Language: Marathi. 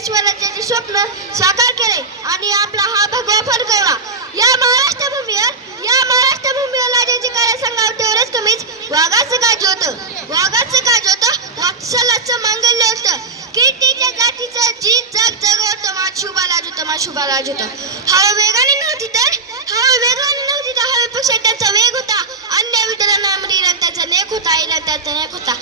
स्वराज्याचे स्वप्न साकार केले आणि आपला हा भगवा फडकवला. या महाराष्ट्र भूमीवर राजाचे कार्य सांगावं तेवढंच कमीच. वाघाचं काज होतं वात्सल्याचं मांगल्य होतं. कीर्तीच्या जातीचं जीत जग होतं. शुभाला होतं. हवा वेगाने नव्हती तर हवेपेक्षा त्याचा वेग होता. अन्य वितरणामध्ये त्याचा नेक होता.